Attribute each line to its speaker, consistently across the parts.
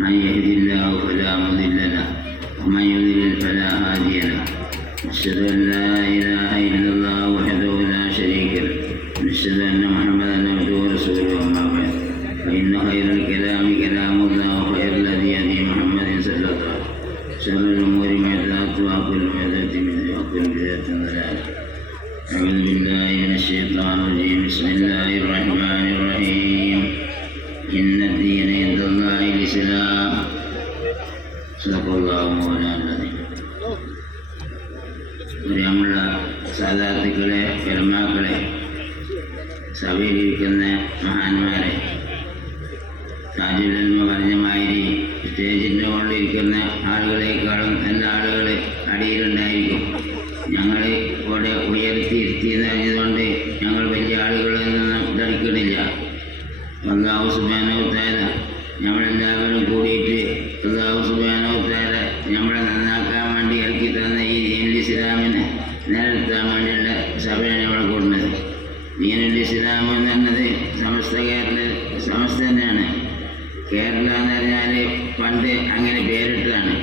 Speaker 1: من يهد الله فلا مضل له ومن يضلل فلا هادي له. أشهد أن لا إله إلا الله وحده لا شريك له نشهد أن محمدا عبده ورسوله أما بعد. فإن خير الكلام كلام الله وخير الهدي هدي محمد صلى الله عليه وسلم. شر الأمور محدثاتها وكل محدثة بدعة وكل بدعة ضلالة. أعوذ بالله من الشيطان الرجيم. بسم الله الرحمن الله الإسلام صدق الله مولانا العظيم പ്രിയമുള്ള സാധാർത്ഥികളെ പെരുമാക്കളെ സഭയിലിരിക്കുന്ന മഹാന്മാരെ താജുലന്മ പറഞ്ഞ മാതിരി സ്റ്റേജിൻ്റെ മുകളിലിരിക്കുന്ന ആളുകളെക്കാളും നല്ല ആളുകൾ അടിയിലുണ്ടായിരിക്കും ഞങ്ങൾ ഇവിടെ ഉയർത്തിയിരുത്തിയെന്ന് അറിഞ്ഞതുകൊണ്ട് ഞങ്ങൾ വലിയ ആളുകളൊന്നും ധരിക്കണില്ല അള്ളാഹു സുബാനവത്താര നമ്മളെല്ലാവരും കൂടിയിട്ട് അള്ളാഹു സുബാനവത്താര നമ്മളെ നന്നാക്കാൻ വേണ്ടി ഇറക്കി തന്ന ഈ ദീനുൽ ഇസ്ലാമിനെ നിലനിർത്താൻ വേണ്ടിയുള്ള സഭയാണ് ഇവിടെ കൂടുന്നത്. ദീനുൽ ഇസ്ലാം എന്ന് പറഞ്ഞത് സമസ്ത കേരള സമസ്ത തന്നെയാണ്. കേരള എന്ന് പറഞ്ഞാൽ പണ്ട് അങ്ങനെ പേരിട്ടതാണ്.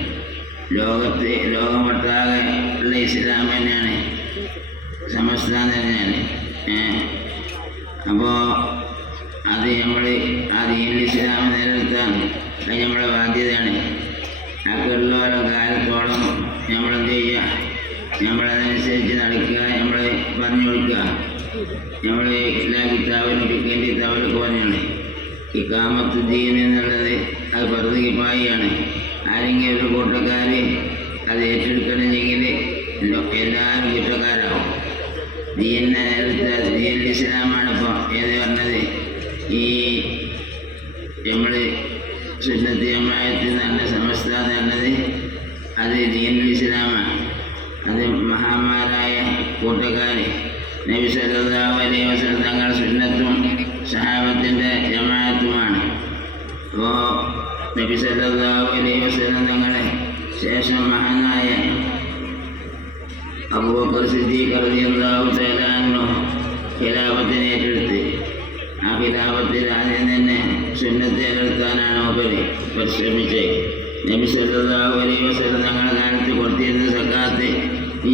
Speaker 1: ലോകത്ത് ലോകമൊട്ടാകെ ഉള്ള ഇസ്ലാം തന്നെയാണ്. സമസ്ത എന്ന് പറഞ്ഞാൽ അപ്പോൾ അത് നമ്മൾ ആ ദീനിൽ നിലനിർത്താൻ അത് നമ്മളെ ബാധ്യതയാണ്. അതൊക്കെയുള്ള ഓരോ കാലത്തോളം നമ്മളെന്ത് ചെയ്യുക? നമ്മളതനുസരിച്ച് നടക്കുക നമ്മൾ പറഞ്ഞു കൊടുക്കുക. നമ്മൾ എല്ലാ കിതാബിനും ടിക്കേണ്ട കിതാബിലൊക്കെ പറഞ്ഞുണ്ട് ഇക്കാമത്ത് ദീൻ എന്നുള്ളത് അത് പറഞ്ഞു കിപ്പായിയാണ് ആരെങ്കിലും ഒരു കൂട്ടക്കാർ അത് ഏറ്റെടുക്കണമെങ്കിൽ എല്ലാവരും കുറ്റക്കാരാവും. ദീനിനെ ദീൻ ഇസ്ലാമാണ് ഇപ്പോൾ ഏത് പറഞ്ഞത്? ഈ നമ്മൾ സുന്നത്തിയമായത്തിൽ നല്ല സമസ്ത തന്നത് അത് ദീനുൽ ഇസ്ലാമാണ്. അത് മഹാന്മാരായ കൂട്ടക്കാർ നബി സല്ലല്ലാഹു അലൈഹി വസല്ലം തങ്ങൾ സുന്നത്തും സഹാബത്തിന്റെ ജമാഅത്തുമാണ്. അപ്പോൾ നബി സല്ലല്ലാഹു അലൈഹി വസല്ലം തങ്ങളെ ശേഷം മഹാനായ അബൂബക്കർ സിദ്ദീഖ് റളിയല്ലാഹു ഖിലാഫത്തിനെ ഏറ്റെടുത്ത് ആ കിതാപത്തിൽ ആദ്യം തന്നെ സുന്നത്തെ നിലനിർത്താനാണ് ഉപരി പരിശ്രമിച്ചത് നബി ഞങ്ങളുടെ കാലത്ത് കൊടുത്തിരുന്ന സക്കാത്ത്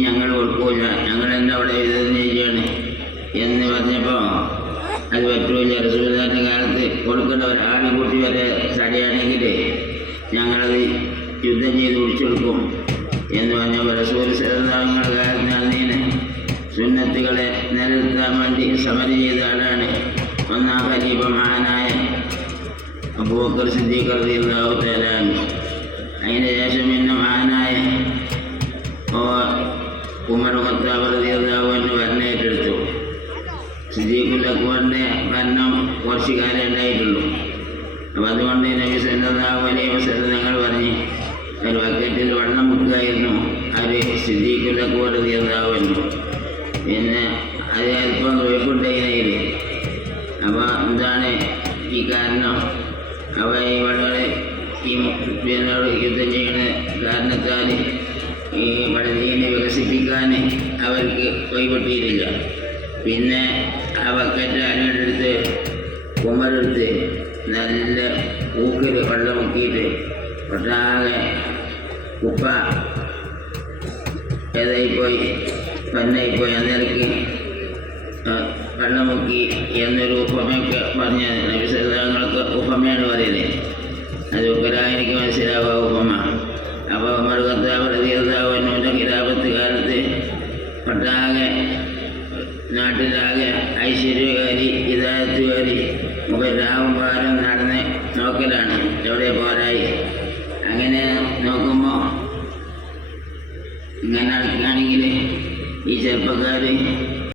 Speaker 1: ഞങ്ങൾ കൊടുക്കൂല. ഞങ്ങൾ എന്താ അവിടെ ഇതെന്ന് ചെയ്യാണ്? എന്ന് പറഞ്ഞപ്പോൾ അത് പറ്റൂല റസൂലിന്റെ കാലത്ത് കൊടുക്കേണ്ട ഒരാളെ കൂട്ടി വരെ തടയാണെങ്കിൽ ഞങ്ങളത് യുദ്ധം ചെയ്ത് പിടിച്ചെടുക്കും. എന്ന് പറഞ്ഞപ്പോൾ റസൂൽ സലങ്ങളുടെ കാലത്ത് അന്നീനെ സുന്നത്തുകളെ നിലനിർത്താൻ വേണ്ടി സമരം ചെയ്ത ആളാണ്. ഒന്നാം ഖലീഫമാനായ അബൂബക്കർ സിദ്ദീഖ് റളിയല്ലാഹു തആല അതിന് ശേഷം പിന്നെ മഹാനായ ഉമർ ഖത്താബ് റളിയല്ലാഹു അൻഹു ഭരണം ഏറ്റെടുത്തു സിദ്ദീഖുൽ അക്ബറിന്റെ ഭരണം കുറച്ച് ഉണ്ടായിട്ടുള്ളൂ. അപ്പോൾ അതുകൊണ്ട് നബി സല്ലല്ലാഹു അലൈഹി വസല്ലം ഞങ്ങൾ പറഞ്ഞ് ഒരു ബക്കറ്റിൽ വെള്ളം മുക്കായിരുന്നു അത് സിദ്ദീഖുൽ അക്ബർ റളിയല്ലാഹു അൻഹു. പിന്നെ അത് അല്പം കുഴപ്പമുണ്ടായിരുന്നതിൽ അപ്പോൾ എന്താണ് ഈ കാരണം? അവ ഈ വളരെ ഈ പിന്നോട് യുദ്ധം ചെയ്യുന്ന കാരണത്താൽ ഈ പടലീനെ വികസിപ്പിക്കാൻ അവർക്ക് കൈപറ്റിയിട്ടില്ല പിന്നെ ആ ബക്കറ്റ് അനിയെടുത്ത് കുമരെടുത്ത് നല്ല ഊക്കിൽ വെള്ളം മുക്കിയിട്ട് ഒട്ടാകെ കുപ്പ ഏതായിപ്പോയി? പന്നായിപ്പോയി. അന്നേരക്ക് വെള്ളം മുക്കി എന്നൊരു ഉപമയൊക്കെ പറഞ്ഞ നബിസങ്ങൾക്ക് ഉപമയാണ് പറയുന്നത് അത് ഉപ്പരായനിക്ക് മനസ്സിലാവുക ഉപമ. അപ്പോൾ ഉമർ കർത്താവ് പ്രതികർത്താവിന്റെ കിതാപത്ത് കാലത്ത് ഒട്ടാകെ നാട്ടിലാകെ ഐശ്വര്യകാരി ഹിതായത്തുകാരി മുഖരാവും പാലും നടന്ന് നോക്കലാണ്. എവിടെ പോരായി? അങ്ങനെ നോക്കുമ്പോൾ ഇങ്ങനെ നടക്കുകയാണെങ്കിൽ ഈ ചെറുപ്പക്കാർ